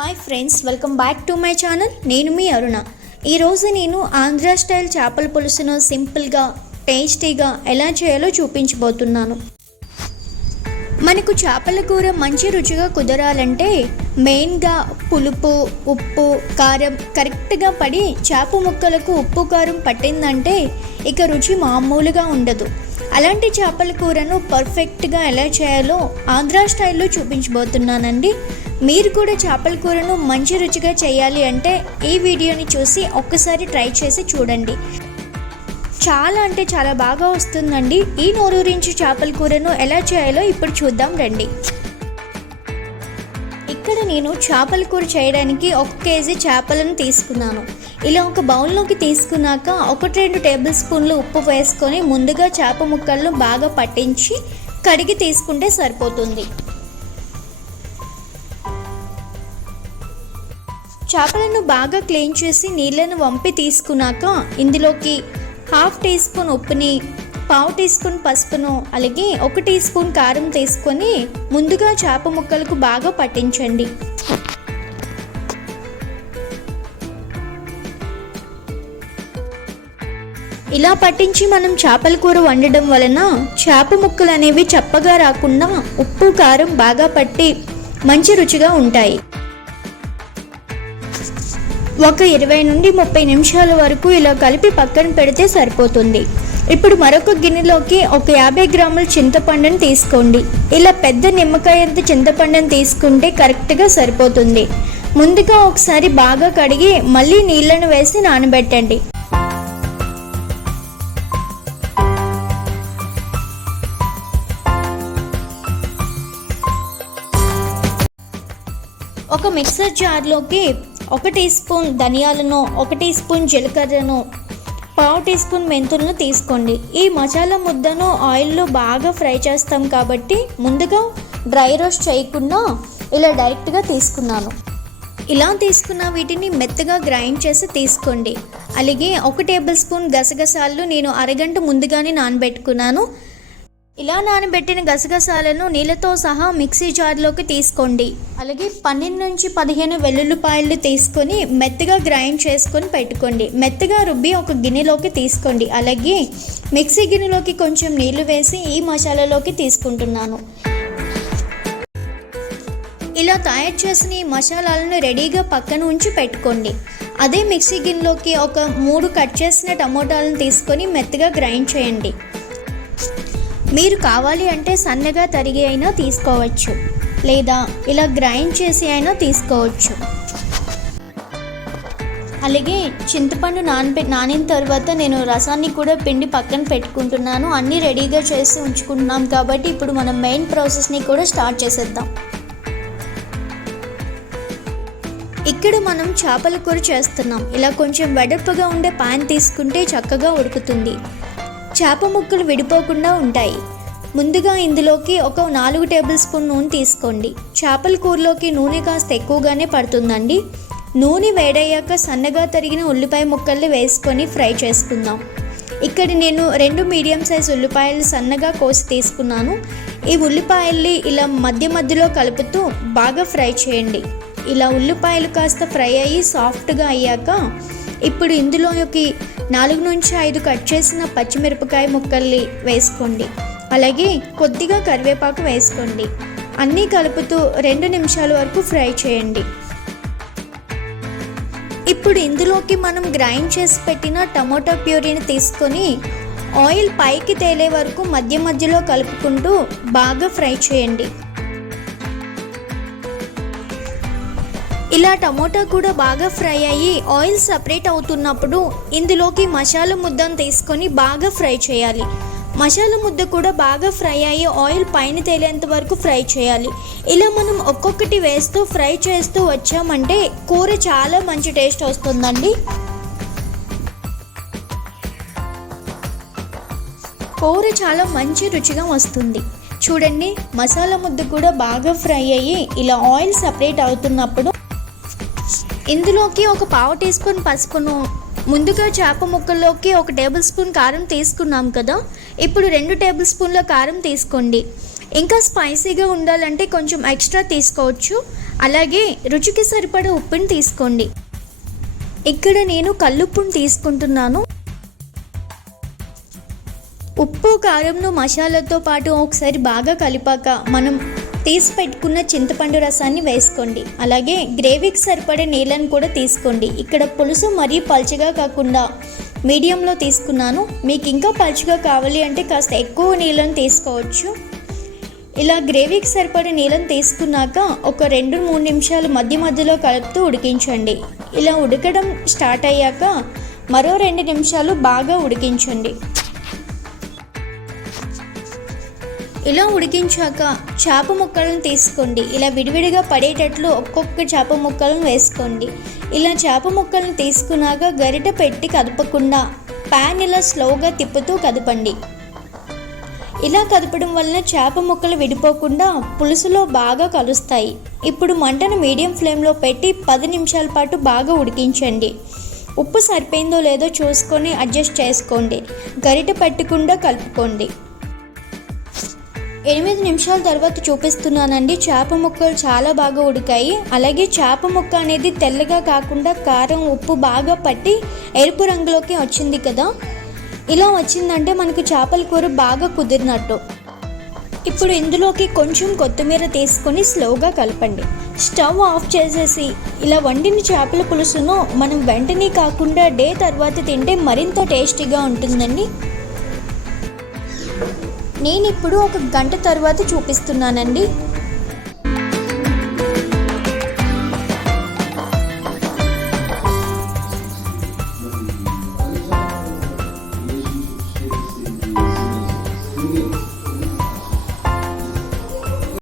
Hi friends, welcome back to my channel. నేను మీ అరుణ. ఈరోజు నేను ఆంధ్ర స్టైల్ చేపల పులుసును సింపుల్గా టేస్టీగా ఎలా చేయాలో చూపించబోతున్నాను. మనకు చేపల కూర మంచి రుచిగా కుదరాలంటే మెయిన్గా పులుపు, ఉప్పు, కారం కరెక్ట్గా పడి చేప ముక్కలకు ఉప్పు కారం పట్టిందంటే ఇక రుచి మామూలుగా ఉండదు. అలాంటి చేపల కూరను పర్ఫెక్ట్గా ఎలా చేయాలో ఆంధ్ర స్టైల్లో చూపించబోతున్నానండి. మీరు కూడా చేపల కూరను మంచి రుచిగా చేయాలి అంటే ఈ వీడియోని చూసి ఒక్కసారి ట్రై చేసి చూడండి. చాలా అంటే చాలా బాగా వస్తుందండి. ఈ నోరూరించి చేపల కూరను ఎలా చేయాలో ఇప్పుడు చూద్దాం రండి. ఇక్కడ నేను చేపల కూర చేయడానికి 1 కేజీ చేపలను తీసుకున్నాను. ఇలా ఒక బౌల్లోకి తీసుకున్నాక 1-2 టేబుల్ స్పూన్లు ఉప్పు వేసుకొని ముందుగా చేప ముక్కలను బాగా పట్టించి కడిగి తీసుకుంటే సరిపోతుంది. చేపలను బాగా క్లీన్ చేసి నీళ్ళను వంపి తీసుకున్నాక ఇందులోకి 1/2 టీ స్పూన్ ఉప్పుని, 1/4 టీ స్పూన్ పసుపును, అలాగే 1 టీ స్పూన్ కారం తీసుకొని ముందుగా చేప ముక్కలకు బాగా పట్టించండి. ఇలా పట్టించి మనం చేపల కూర వండడం వలన చేప ముక్కలు అనేవి చప్పగా రాకుండా ఉప్పు కారం బాగా పట్టి మంచి రుచిగా ఉంటాయి. ఒక 20 నుండి 30 నిమిషాల వరకు ఇలా కలిపి పక్కన పెడితే సరిపోతుంది. ఇప్పుడు మరొక గిన్నెలోకి ఒక 50 గ్రాముల చింతపండును తీసుకోండి. ఇలా పెద్ద నిమ్మకాయ అంత చింతపండును తీసుకుంటే కరెక్ట్గా సరిపోతుంది. ముందుగా ఒకసారి బాగా కడిగి మళ్ళీ నీళ్ళను వేసి నానబెట్టండి. ఒక మిక్సర్ జార్లోకి 1 టీ స్పూన్ ధనియాలను, 1 టీ స్పూన్ జీలకర్రను, 1/2 టీ స్పూన్ మెంతులను తీసుకోండి. ఈ మసాలా ముద్దను ఆయిల్లో బాగా ఫ్రై చేస్తాం కాబట్టి ముందుగా డ్రై రోస్ట్ చేయకుండా ఇలా డైరెక్ట్గా తీసుకున్నాను. ఇలా తీసుకున్న వీటిని మెత్తగా గ్రైండ్ చేసి తీసుకోండి. అలాగే 1 టేబుల్ స్పూన్ గసగసాలు నేను అరగంట ముందుగానే నానబెట్టుకున్నాను. ఇలా నానబెట్టిన గసగసాలను నీళ్ళతో సహా మిక్సీ జార్లోకి తీసుకోండి. అలాగే 12 నుంచి 15 వెల్లుల్లిపాయలు తీసుకొని మెత్తగా గ్రైండ్ చేసుకొని పెట్టుకోండి. మెత్తగా రుబ్బి ఒక గిన్నెలోకి తీసుకోండి. అలాగే మిక్సీ గిన్నెలోకి కొంచెం నీళ్లు వేసి ఈ మసాలాలోకి తీసుకుంటున్నాను. ఇలా తయారు చేసిన ఈ మసాలాలను రెడీగా పక్కన ఉంచి పెట్టుకోండి. అదే మిక్సీ గిన్నెలోకి ఒక 3 కట్ చేసిన టమోటాలను తీసుకొని మెత్తగా గ్రైండ్ చేయండి. మీరు కావాలి అంటే సన్నగా తరిగి అయినా తీసుకోవచ్చు, లేదా ఇలా గ్రైండ్ చేసి అయినా తీసుకోవచ్చు. అలాగే చింతపండు నానిన తర్వాత నేను రసాన్ని కూడా పిండి పక్కన పెట్టుకుంటున్నాను. అన్నీ రెడీగా చేసి ఉంచుకుంటున్నాం కాబట్టి ఇప్పుడు మనం మెయిన్ ప్రాసెస్ని కూడా స్టార్ట్ చేసేద్దాం. ఇక్కడ మనం చేపల కూర చేస్తున్నాం. ఇలా కొంచెం వెడల్పుగా ఉండే పాన్ తీసుకుంటే చక్కగా ఉడుకుతుంది. చేప ముక్కలు విడిపోకుండా ఉంటాయి. ముందుగా ఇందులోకి ఒక 4 టేబుల్ స్పూన్ నూనె తీసుకోండి. చేపల కూరలోకి నూనె కాస్త ఎక్కువగానే పడుతుందండి. నూనె వేడయ్యాక సన్నగా తరిగిన ఉల్లిపాయ ముక్కల్ని వేసుకొని ఫ్రై చేసుకుందాం. ఇక్కడ నేను 2 మీడియం సైజ్ ఉల్లిపాయలు సన్నగా కోసి తీసుకున్నాను. ఈ ఉల్లిపాయల్ని ఇలా మధ్యలో కలుపుతూ బాగా ఫ్రై చేయండి. ఇలా ఉల్లిపాయలు కాస్త ఫ్రై అయ్యి సాఫ్ట్గా అయ్యాక ఇప్పుడు ఇందులోకి 4 నుంచి 5 కట్ చేసిన పచ్చిమిరపకాయ ముక్కల్ని వేసుకోండి. అలాగే కొద్దిగా కరివేపాకు వేసుకోండి. అన్నీ కలుపుతూ 2 నిమిషాల వరకు ఫ్రై చేయండి. ఇప్పుడు ఇందులోకి మనం గ్రైండ్ చేసి పెట్టిన టమోటా ప్యూరీని తీసుకొని ఆయిల్ పైకి తేలే వరకు మధ్యలో కలుపుకుంటూ బాగా ఫ్రై చేయండి. ఇలా టమోటా కూడా బాగా ఫ్రై అయ్యి ఆయిల్ సపరేట్ అవుతున్నప్పుడు ఇందులోకి మసాలా ముద్దను తీసుకొని బాగా ఫ్రై చేయాలి. మసాలా ముద్ద కూడా బాగా ఫ్రై అయ్యి ఆయిల్ పైన తేలేంత వరకు ఫ్రై చేయాలి. ఇలా మనం ఒక్కొక్కటి వేస్తూ ఫ్రై చేస్తూ వచ్చామంటే కూర చాలా మంచి టేస్ట్ వస్తుందండి. కూర చాలా మంచి రుచిగా వస్తుంది. చూడండి, మసాలా ముద్ద కూడా బాగా ఫ్రై అయ్యి ఇలా ఆయిల్ సపరేట్ అవుతున్నప్పుడు ఇందులోకి ఒక 1/4 టీ స్పూన్ పసుపును, ముందుగా చేప ముక్కల్లోకి 1 టేబుల్ స్పూన్ కారం తీసుకున్నాం కదా, ఇప్పుడు 2 టేబుల్ స్పూన్ల కారం తీసుకోండి. ఇంకా స్పైసీగా ఉండాలంటే కొంచెం ఎక్స్ట్రా తీసుకోవచ్చు. అలాగే రుచికి సరిపడా ఉప్పుని తీసుకోండి. ఇక్కడ నేను కల్లుప్పుని తీసుకుంటున్నాను. ఉప్పు కారంను మసాలాతో పాటు ఒకసారి బాగా కలిపాక మనం తీసి పెట్టుకున్న చింతపండు రసాన్ని వేసుకోండి. అలాగే గ్రేవీకి సరిపడే నీళ్ళని కూడా తీసుకోండి. ఇక్కడ పులుసు మరీ పలుచగా కాకుండా మీడియంలో తీసుకున్నాను. మీకు ఇంకా పలుచగా కావాలి అంటే కాస్త ఎక్కువ నీళ్ళని తీసుకోవచ్చు. ఇలా గ్రేవీకి సరిపడే నీళ్ళని తీసుకున్నాక ఒక 2-3 నిమిషాలు మధ్య మధ్యలో కలుపుతూ ఉడికించండి. ఇలా ఉడకడం స్టార్ట్ అయ్యాక మరో 2 నిమిషాలు బాగా ఉడికించండి. ఇలా ఉడికించాక చేప ముక్కలను తీసుకోండి. ఇలా విడివిడిగా పడేటట్లు ఒక్కొక్క చేప ముక్కలను వేసుకోండి. ఇలా చేప ముక్కలను తీసుకున్నాక గరిట పెట్టి కదపకుండా ప్యాన్ ఇలా స్లోగా తిప్పుతూ కదపండి. ఇలా కదపడం వలన చేప ముక్కలు విడిపోకుండా పులుసులో బాగా కలుస్తాయి. ఇప్పుడు మంటను మీడియం ఫ్లేమ్లో పెట్టి 10 నిమిషాల పాటు బాగా ఉడికించండి. ఉప్పు సరిపోయిందో లేదో చూసుకొని అడ్జస్ట్ చేసుకోండి. గరిట పెట్టకుండా కలుపుకోండి. 8 నిమిషాల తర్వాత చూపిస్తున్నానండి. చేప ముక్కలు చాలా బాగా ఉడికాయి. అలాగే చేప ముక్క అనేది తెల్లగా కాకుండా కారం ఉప్పు బాగా పట్టి ఎరుపు రంగులోకి వచ్చింది కదా. ఇలా వచ్చిందంటే మనకు చేపల కూర బాగా కుదిరినట్టు. ఇప్పుడు ఇందులోకి కొంచెం కొత్తిమీర తీసుకొని స్లోగా కలపండి. స్టవ్ ఆఫ్ చేసేసి ఇలా వండిన చేపల పులుసును మనం వెంటనే కాకుండా డే తర్వాత తింటే మరింత టేస్టీగా ఉంటుందండి. నేను ఇప్పుడు 1 గంట తర్వాత చూపిస్తున్నానండి.